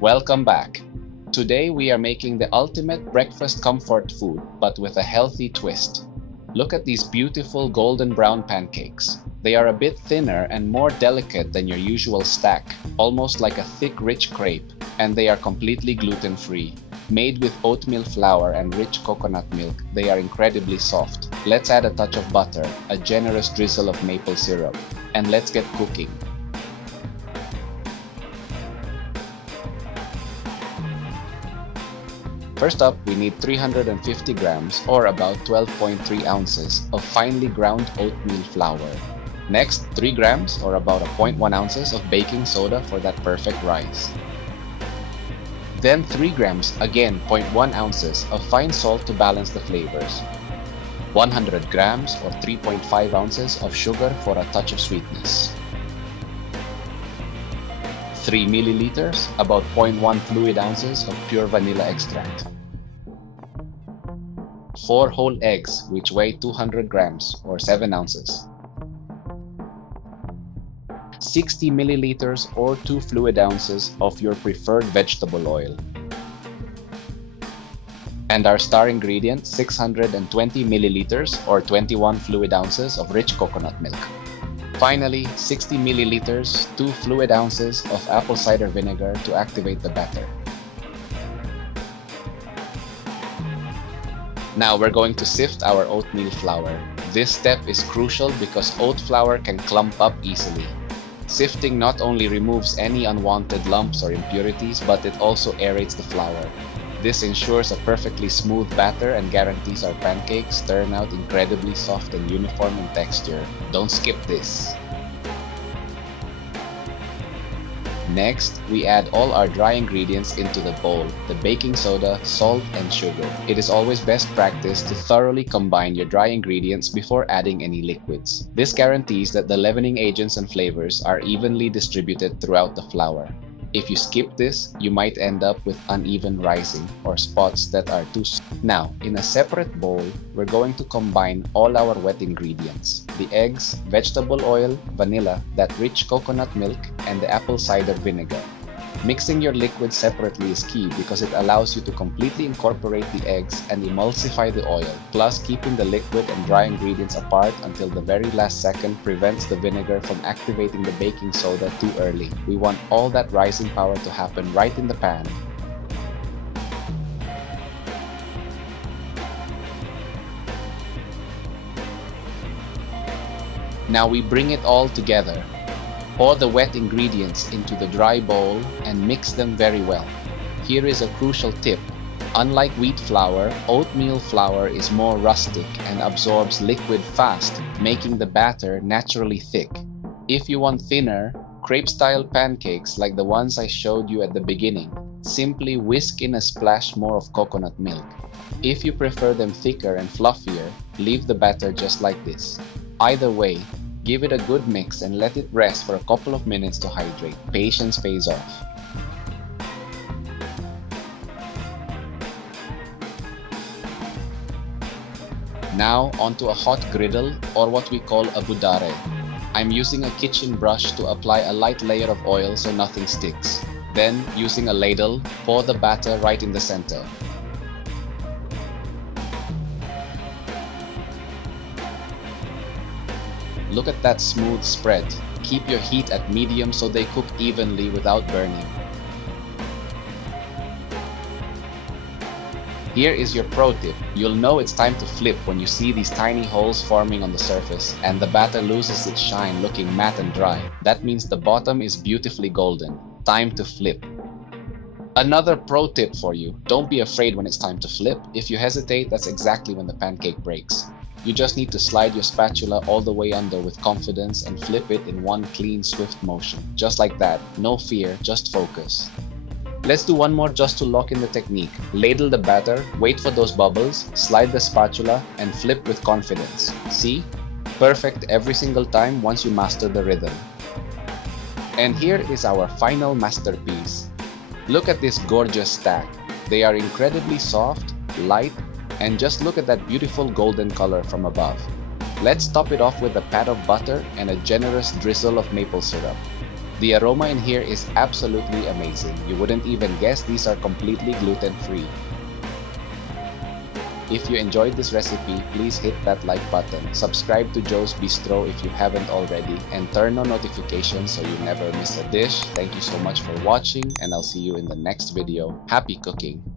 Welcome back. Today we are making the ultimate breakfast comfort food, but with a healthy twist. Look at these beautiful golden brown pancakes. They are a bit thinner and more delicate than your usual stack, almost like a thick, rich crepe, and they are completely gluten-free. Made with oatmeal flour and rich coconut milk, they are incredibly soft. Let's add a touch of butter, a generous drizzle of maple syrup, and let's get cooking. First up, we need 350 grams or about 12.3 ounces of finely ground oatmeal flour. Next, 3 grams or about 0.1 ounces of baking soda for that perfect rise. Then 3 grams, again 0.1 ounces of fine salt to balance the flavors. 100 grams or 3.5 ounces of sugar for a touch of sweetness. 3 milliliters, about 0.1 fluid ounces of pure vanilla extract. 4 whole eggs, which weigh 200 grams or 7 ounces. 60 milliliters or 2 fluid ounces of your preferred vegetable oil. And our star ingredient, 620 milliliters or 21 fluid ounces of rich coconut milk. Finally, 60 milliliters, 2 fluid ounces of apple cider vinegar to activate the batter. Now we're going to sift our oatmeal flour. This step is crucial because oat flour can clump up easily. Sifting not only removes any unwanted lumps or impurities, but it also aerates the flour. This ensures a perfectly smooth batter and guarantees our pancakes turn out incredibly soft and uniform in texture. Don't skip this. Next, we add all our dry ingredients into the bowl, the baking soda, salt, and sugar. It is always best practice to thoroughly combine your dry ingredients before adding any liquids. This guarantees that the leavening agents and flavors are evenly distributed throughout the flour. If you skip this, you might end up with uneven rising or spots that are too soft. Now, in a separate bowl, we're going to combine all our wet ingredients: the eggs, vegetable oil, vanilla, that rich coconut milk, and the apple cider vinegar. Mixing your liquid separately is key because it allows you to completely incorporate the eggs and emulsify the oil, plus keeping the liquid and dry ingredients apart until the very last second prevents the vinegar from activating the baking soda too early. We want all that rising power to happen right in the pan. Now we bring it all together. Pour the wet ingredients into the dry bowl and mix them very well. Here is a crucial tip. Unlike wheat flour, oatmeal flour is more rustic and absorbs liquid fast, making the batter naturally thick. If you want thinner, crepe-style pancakes like the ones I showed you at the beginning, simply whisk in a splash more of coconut milk. If you prefer them thicker and fluffier, leave the batter just like this. Either way, give it a good mix and let it rest for a couple of minutes to hydrate. Patience pays off. Now onto a hot griddle, or what we call a budare. I'm using a kitchen brush to apply a light layer of oil so nothing sticks. Then, using a ladle, pour the batter right in the center. Look at that smooth spread. Keep your heat at medium so they cook evenly without burning. Here is your pro tip. You'll know it's time to flip when you see these tiny holes forming on the surface and the batter loses its shine, looking matte and dry. That means the bottom is beautifully golden. Time to flip. Another pro tip for you. Don't be afraid when it's time to flip. If you hesitate, that's exactly when the pancake breaks. You just need to slide your spatula all the way under with confidence and flip it in one clean, swift motion. Just like that. No fear, just focus. Let's do one more just to lock in the technique. Ladle the batter, wait for those bubbles, slide the spatula, and flip with confidence. See? Perfect every single time once you master the rhythm. And here is our final masterpiece. Look at this gorgeous stack. They are incredibly soft, light, and just look at that beautiful golden color from above. Let's top it off with a pat of butter and a generous drizzle of maple syrup. The aroma in here is absolutely amazing. You wouldn't even guess these are completely gluten-free. If you enjoyed this recipe, please hit that like button, subscribe to Joe's Bistro if you haven't already, and turn on notifications so you never miss a dish. Thank you so much for watching, and I'll see you in the next video. Happy cooking!